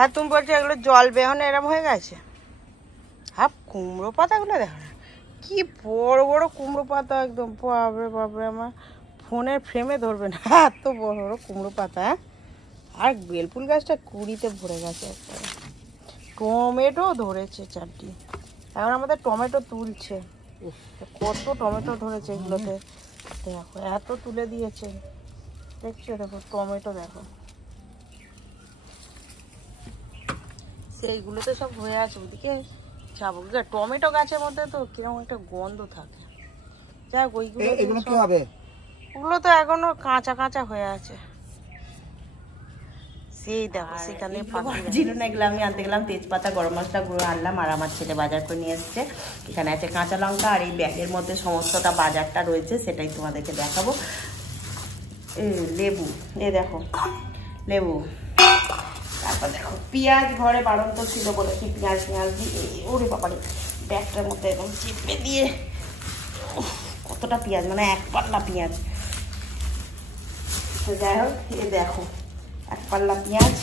তা তুমি বলছো এগুলো জল বেহনে এরম হয়ে গেছে। হাফ কুমড়ো পাতাগুলো দেখো না, কি বড় বড় কুমড়ো পাতা, একদম বাবরে বাবরে, আমার ফোনের ফ্রেমে ধরবে না এত বড় বড় কুমড়ো পাতা। আর বেলফুল গাছটা কুড়িতে ভরে গেছে একবারে। টমেটো ধরেছে 4টি। এখন আমাদের টমেটো তুলছে, কত টমেটো ধরেছে এগুলোতে দেখো, এত তুলে দিয়েছে দেখছো, দেখো টমেটো দেখো, সেইগুলোতে সব হয়ে আছে। ওদিকে যাবো, টমেটো গাছের মধ্যে তো কিরকম একটা গন্ধ থাকে। যাই হোক, ওগুলো তো এখনো কাঁচা কাঁচা হয়ে আছে। সেই দেখো সেখানে ছিল না, এগুলো আমি আনতে গেলাম। তেজপাতা, গরম মশলা গুঁড়ো আনলাম, আর আমার ছেলে বাজার করে নিয়ে এসছে। এখানে আছে কাঁচা লঙ্কা, আর এই ব্যাগের মধ্যে সমস্তটা বাজারটা রয়েছে, সেটাই তোমাদেরকে দেখাবো। লেবু, এ দেখো লেবু, তারপর দেখো পেঁয়াজ, ঘরে বাড়ন্ত ছিল বলে কি পেঁয়াজ দিয়ে, ওরে বাবারে ব্যাগটার মধ্যে একদম চেপে দিয়ে, কতটা পেঁয়াজ, মানে 1 পাল্লা পেঁয়াজ। তো যাই হোক, এ দেখো 1 পাল্লা পেঁয়াজ,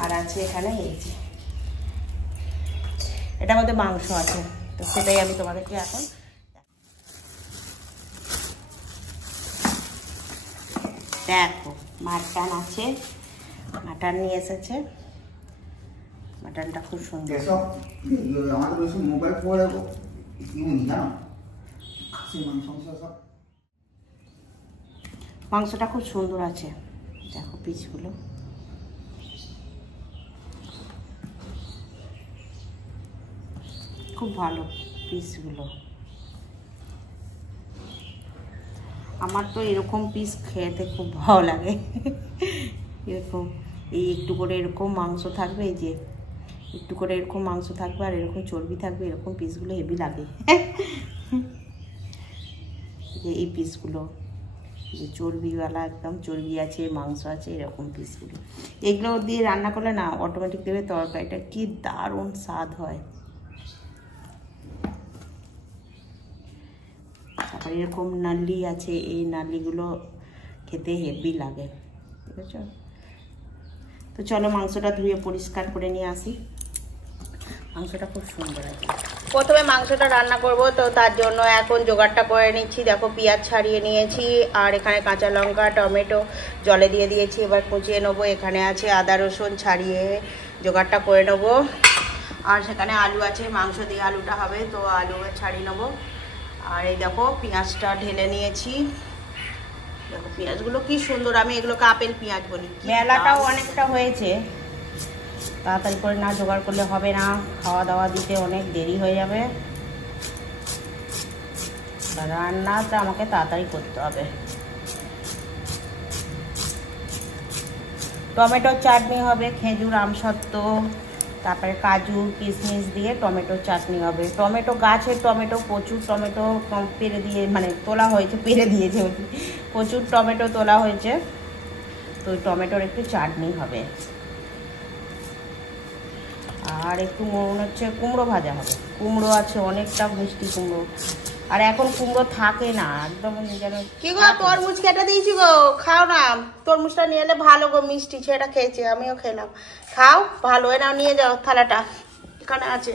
আর আছে এখানে এই যে, এটার মধ্যে মাংস আছে, তো সেটাই আমি তোমাদেরকে এখন দেখো। মাটন আছে, মাটন নিয়ে এসেছে, মাটনটা খুব সুন্দর। মাংসটা খুব সুন্দর আছে, দেখো পিসগুলো, খুব ভালো পিসগুলো। আমার তো এরকম পিস খেতে খুব ভালো লাগে। এরকম এই একটু করে এরকম মাংস থাকবে, এই যে একটু করে এরকম মাংস থাকবে, আর এরকম চর্বি থাকবে, এরকম পিসগুলো হেভি লাগে। এই পিসগুলো যে চর্বিওয়ালা, একদম চর্বি আছে, মাংস আছে, এরকম পিসগুলো, এগুলো দিয়ে রান্না করলে না অটোমেটিক দেবে তরকারিটা, কি দারুণ স্বাদ হয়। তারপরে এরকম নাল্লি আছে, এই নাল্লিগুলো খেতে হেভি লাগে, ঠিক আছে। তো চলো মাংসটা ধুয়ে পরিষ্কার করে নিয়ে আসি। মাংসটা খুব সুন্দর আছে। প্রথমে মাংসটা রান্না করব, তো তার জন্য এখন জোগাড়টা করে নিচ্ছি। দেখো পেঁয়াজ ছাড়িয়ে নিয়েছি, আর এখানে কাঁচা লঙ্কা, টমেটো জলে দিয়ে দিয়েছি, এবার কুচিয়ে নেবো। এখানে আছে আদা রসুন ছাড়িয়ে জোগাড়টা করে নেবো, আর সেখানে আলু আছে, মাংস দিয়ে আলুটা হবে, তো আলু ছাড়িয়ে নেবো। আর এই দেখো পেঁয়াজটা ঢেলে নিয়েছি, দেখো পেঁয়াজগুলো কি সুন্দর, আমি এগুলোকে আপেল পেঁয়াজ বলি। মেলাটাও অনেকটা হয়েছে, তাড়াতাড়ি করে না জোগাড় করলে হবে না, খাওয়া দাওয়া দিতে অনেক দেরি হয়ে যাবে, রান্নাটা আমাকে তাড়াতাড়ি করতে হবে। টমেটোর চাটনি হবে, খেজুর, আমসত্ত্ব, তারপরে কাজু কিশমিশ দিয়ে টমেটোর চাটনি হবে। টমেটো গাছের টমেটো, প্রচুর টমেটো পেরে দিয়ে, মানে তোলা হয়েছে, পেরে দিয়েছে, প্রচুর টমেটো তোলা হয়েছে, তো ওই টমেটোর একটু চাটনি হবে। আর একটু মনে হচ্ছে কুমড়ো ভাজা হবে, কুমড়ো আছে অনেকটা, মিষ্টি কুমড়ো, আর এখন কুমড়ো থাকে না একদম, যেন কি গো তরমুজ কেটে দিয়েছি গো, খাও না, তরমুজটা নিয়ে এলে ভালো গো, মিষ্টি, সেটা খেয়েছি, আমিও খেলাম, খাও ভালো, এনাও নিয়ে যাও থালাটা, এখানে আছে।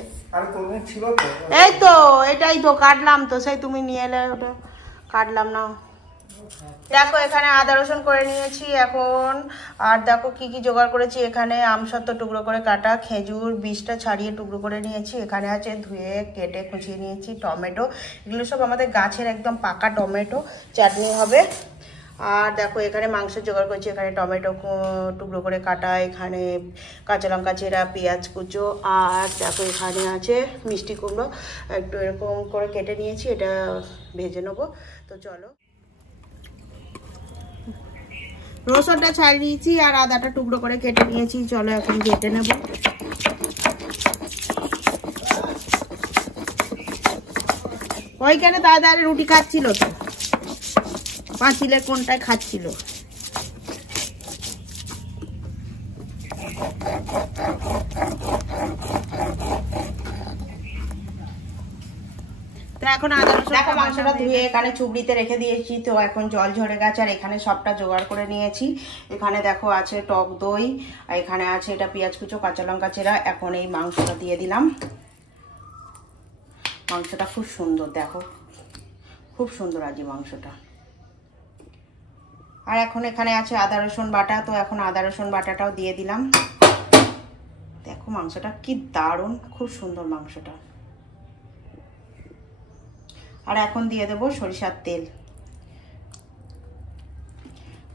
এই তো এটাই তো কাটলাম, তো সেই তুমি নিয়ে এলে, ওটা কাটলাম না। দেখো এখানে আদা রসুন করে নিয়েছি এখন, আর দেখো কি কি জোগাড় করেছি। এখানে আমসত্ত্ব টুকরো করে কাটা, খেজুর বীজটা ছাড়িয়ে টুকরো করে নিয়েছি, এখানে আছে ধুয়ে কেটে কুচিয়ে নিয়েছি টমেটো, এগুলো সব আমাদের গাছের একদম পাকা টমেটো, চাটনি হবে। আর দেখো এখানে মাংস জোগাড় করছি, এখানে টমেটো টুকরো করে কাটা, এখানে কাঁচা লঙ্কা চেরা, পেঁয়াজ কুচো, আর দেখো এখানে আছে মিষ্টি কুমড়ো, একটু এরকম করে কেটে নিয়েছি, এটা ভেজে নেবো। তো চলো, রসুনটা ছাড়িয়ে নিয়েছি, আর আদাটা টুকরো করে কেটে নিয়েছি, চলো এখন কেটে নেব। ওইখানে দাদা রুটি খাচ্ছিল, তো পাঁচিলের কোনটায় খাচ্ছিল। তো এখন আদা রসুন দেখো মাংসটা ধুয়ে এখানে চুবড়িতে রেখে দিয়েছি। তো এখন জল ঝরে গেছে আর এখানে সবটা জোগাড় করে নিয়েছি। এখানে দেখো আছে টক দই আর এখানে আছে এটা পেঁয়াজ কুচো, কাঁচা লঙ্কা চেরা। এখন এই মাংসটা দিয়ে দিলাম। মাংসটা খুব সুন্দর, দেখো খুব সুন্দর আজকে মাংসটা। আর এখন এখানে আছে আদা রসুন বাটা। তো এখন আদা রসুন বাটাটাও দিয়ে দিলাম। দেখো মাংসটা কি দারুণ, খুব সুন্দর মাংসটা। আর এখন দিয়ে দেবো সরিষার তেল।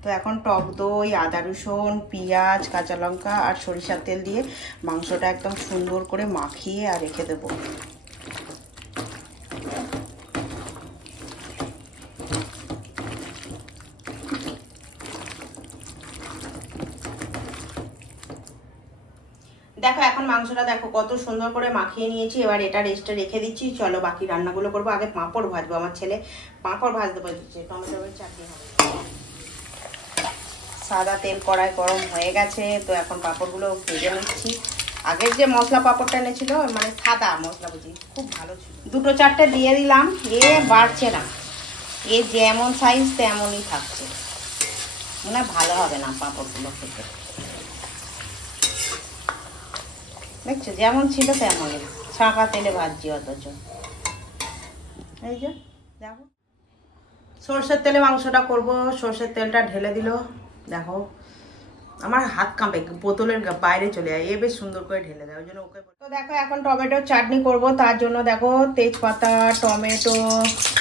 তো এখন টক দই, আদা রসুন, পেঁয়াজ, কাঁচা লঙ্কা আর সরিষার তেল দিয়ে মাংসটা একদম সুন্দর করে মাখিয়ে আর রেখে দেবো। দেখো এখন মাংসটা দেখো কত সুন্দর করে মাখিয়ে নিয়েছি। এবার এটা রেস্টে রেখে দিচ্ছি। চলো বাকি রান্নাগুলো করবো। আগে পাঁপড় ভাজবো, আমার ছেলে পাঁপড় ভাজতে বলছে, টমেটোর চাটনি হবে। সাদা তেল কড়াই গরম হয়ে গেছে। তো এখন পাঁপড়গুলো ভেজে নিচ্ছি। আগের যে মশলা পাঁপড়টা এনেছিল মানে সাদা মশলা বুঝি, খুব ভালো ছিল। দুটো চারটে দিয়ে দিলাম। এ বাড়ছে না, এ যেমন সাইজ তেমনই থাকছে, মনে হয় ভালো হবে না পাঁপড়গুলো খেতে। দেখছো যেমন ছিল তেমনই, ছাঁকা তেলে ভাজছি অথচ। এই যে দেখো সর্ষের তেলে মাংসটা করব। সর্ষের তেলটা ঢেলে দিল। দেখো আমার হাত কাঁপে, বোতলের বাইরে চলে যায়। এ বেশ সুন্দর করে ঢেলে দেয়, ওই জন্য ওকে। তো দেখো এখন টমেটোর চাটনি করব। তার জন্য দেখো তেজপাতা, টমেটো,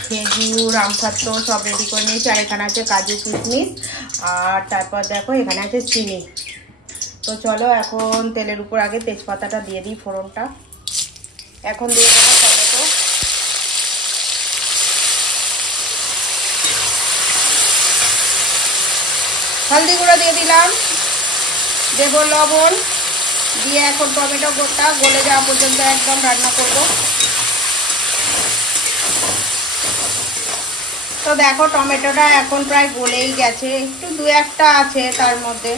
খেজুর, আমসত্ব সব রেডি করে নিয়েছি। আর এখানে আছে কাজু কিশমিশ। আর তারপর দেখো এখানে আছে চিনি। তো চলো এখন তেলের উপর আগে তেজপাতাটা দিয়ে দিই, ফোড়নটা। এখন দিয়ে দেবো টমেটো, হলদি গুঁড়ো দিয়ে দিলাম, দেবো লবণ দিয়ে এখন টমেটো গোটা গলে যাওয়া পর্যন্ত একদম রান্না করব। তো দেখো টমেটোটা এখন প্রায় গলেই গেছে, একটু দু একটা আছে তার মধ্যে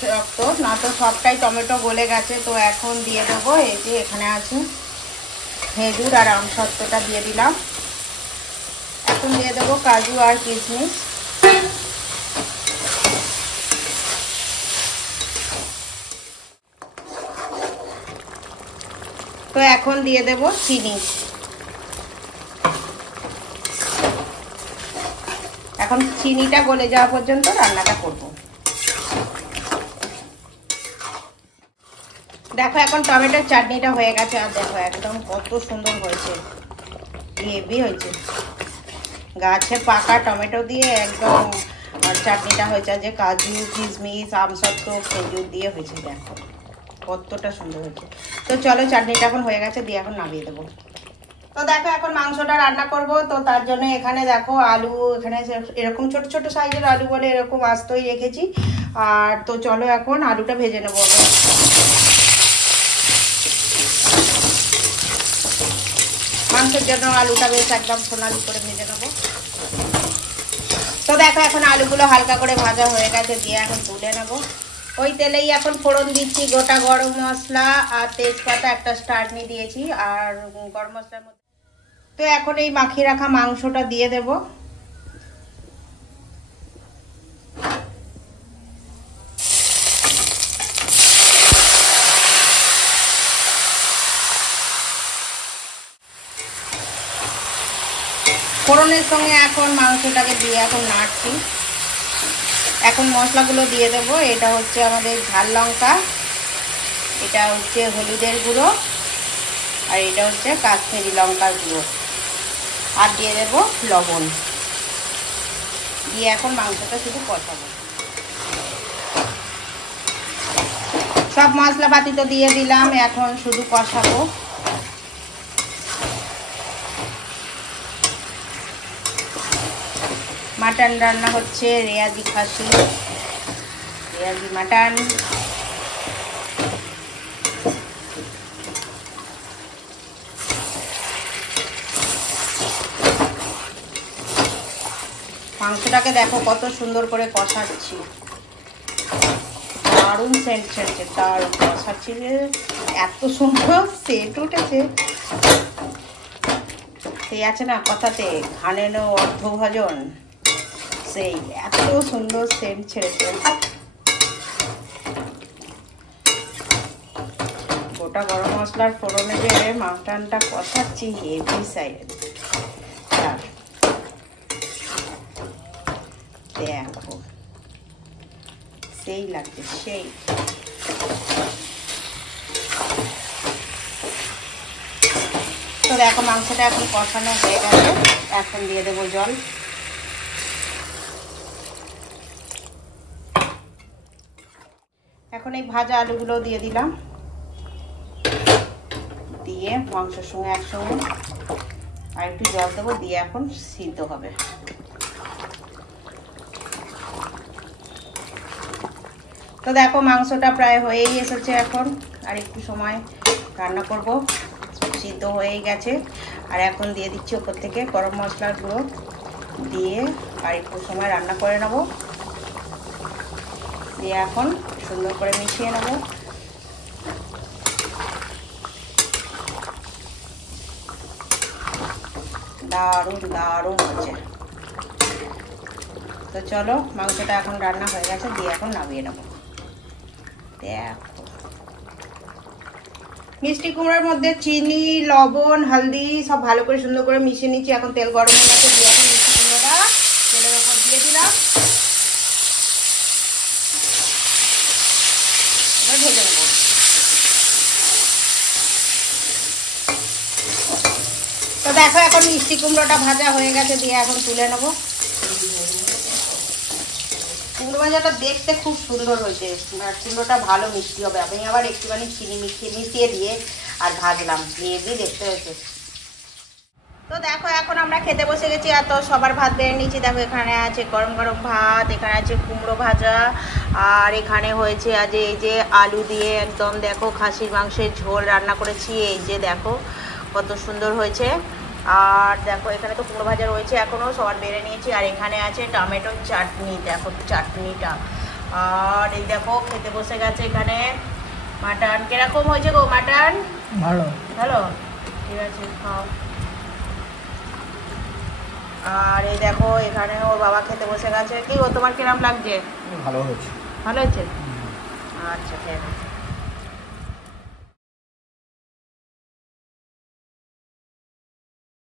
শক্ত, না তো সবটাই টমেটো গলে গেছে। তো এখন দিয়ে দেবো এই যে এখানে আছে খেজুর আর আমসত্ত্বটা দিয়ে দিলাম। এখন দিয়ে দেবো কাজু আর কিশমিশ। তো এখন দিয়ে দেব চিনি। এখন চিনিটা গলে যাওয়া পর্যন্ত রান্নাটা করব। দেখো এখন টমেটোর চাটনিটা হয়ে গেছে। আর দেখো একদম কত সুন্দর হয়েছে, হেভি হয়েছে। গাছে পাকা টমেটো দিয়ে একদম চাটনিটা হয়েছে, যে কাজু কিশমিশ আমসত্ত্ব খেজুর দিয়ে হয়েছে। দেখো কতটা সুন্দর হয়েছে। তো চলো চাটনিটা এখন হয়ে গেছে, দিয়ে এখন নামিয়ে দেবো। তো দেখো এখন মাংসটা রান্না করব। তো তার জন্য এখানে দেখো আলু, এখানে এরকম ছোট ছোট সাইজের আলু বলে এরকম আস্তই রেখেছি। আর তো চলো এখন আলুটা ভেজে নেবো। মাংসের জন্য আলুটা বেশ একদম সোনালি করে ভেজে নেবো। তো দেখো এখন আলুগুলো হালকা করে ভাজা হয়ে গেছে, দিয়ে এখন তুলে নেবো। ওই তেলেই এখন ফোড়ন দিচ্ছি গোটা গরম মশলা আর তেজপাতা, একটা স্টার্টনি দিয়েছি আর গরম মশলার মধ্যে। তো এখন এই মাখিয়ে রাখা মাংসটা দিয়ে দেব। ফোড়নের সঙ্গে এখন মাংসটাকে দিয়ে এখন নাড়ছি। এখন মশলাগুলো দিয়ে দেবো। এটা হচ্ছে আমাদের ঝাল লঙ্কা, এটা হচ্ছে হলুদের গুঁড়ো, আর এটা হচ্ছে কাশ্মীরি লঙ্কার গুঁড়ো, আর দিয়ে দেবো লবণ। দিয়ে এখন মাংসটা শুধু কষাবো। সব মশলাপাতি তো দিয়ে দিলাম, এখন শুধু কষাবো। মাটন রান্না হচ্ছে, রেয়াজি খাসি, রেয়াজি মাটন। মাংসটাকে দেখো কত সুন্দর করে কষাচ্ছি, দারুণ সেন্ট ছেড়েছে, দারুণ কষাচ্ছি, এত সুন্দর সেন্ট উঠেছে। সেই আছে না কথাতে, ঘানেনো অর্ধভজন, সেই এত সুন্দর সেন্ট ছেড়েছে। গোটা গরম মশলার ফোড়নে যে মাটনটা কষাচ্ছি হেভি সাইড। দেখো সেই লাগছে সেই। তো দেখো মাংসটা এখন কষানো হয়ে গেছে, এখন দিয়ে দেবো জল। এখন এই ভাজা আলুগুলো দিয়ে দিলাম, দিয়ে মাংসের সঙ্গে একসঙ্গে আর একটু জল দেবো, দিয়ে এখন সিদ্ধ হবে। তো দেখো মাংসটা প্রায় হয়েই এসেছে, এখন আর একটু সময় রান্না করব, সিদ্ধ হয়েই গেছে। আর এখন দিয়ে দিচ্ছি ওপর থেকে গরম মশলার গুঁড়ো, দিয়ে আর একটু সময় রান্না করে নেব, দিয়ে এখন সুন্দর করে মিশিয়ে নেব। দারুণ দারুণ হচ্ছে। তো চলো মাংসটা এখন রান্না হয়ে গেছে, দিয়ে এখন নামিয়ে নেব। দেখো মিষ্টি কুমড়োর মধ্যে চিনি, লবণ, হলদি সব ভালো করে সুন্দর করে মিশিয়ে নিচ্ছি। এখন তেল গরম হয়ে গেছে, দিয়ে এখন মিষ্টি কুমড়োটা তেলের ওপর দিয়ে দিলাম, এবার ভেজে নেব। তো দেখো এখন মিষ্টি কুমড়োটা ভাজা হয়ে গেছে, দিয়ে এখন তুলে নেব। কুমড়ো ভাজাটা দেখতে খুব সুন্দর হয়েছে, কুমড়োটা ভালো মিষ্টি হবে। আমি আবার একটুখানি চিনি মিশিয়ে দিয়ে আর ভাজলাম, দিয়ে দিয়ে দেখতে হয়েছে। তো দেখো এখন আমরা খেতে বসে গেছি, আর তো সবার ভাত বেড়ে নিয়েছি। দেখো এখানে আছে গরম গরম ভাত, এখানে আছে কুমড়ো ভাজা, আর এখানে হয়েছে আজ এই যে আলু দিয়ে একদম দেখো খাসির মাংসের ঝোল রান্না করেছি। এই যে দেখো কত সুন্দর হয়েছে। আর দেখো এখানে তো কুমড়ো ভাজা রয়েছে এখনও, সবার বেড়ে নিয়েছি। আর এখানে আছে টমেটোর চাটনি, দেখো চাটনিটা। আর এই দেখো খেতে বসে গেছে এখানে মাটন। কিরকম হয়েছে গো মাটন? ভালো ভালো, ঠিক আছে খাও। আর এই দেখো এখানে ওর বাবা খেতে বসে গেছে। কি গো তোমার কিরকম লাগছে? ভালো হয়েছে। ভালো হয়েছে, আচ্ছা ঠিক আছে।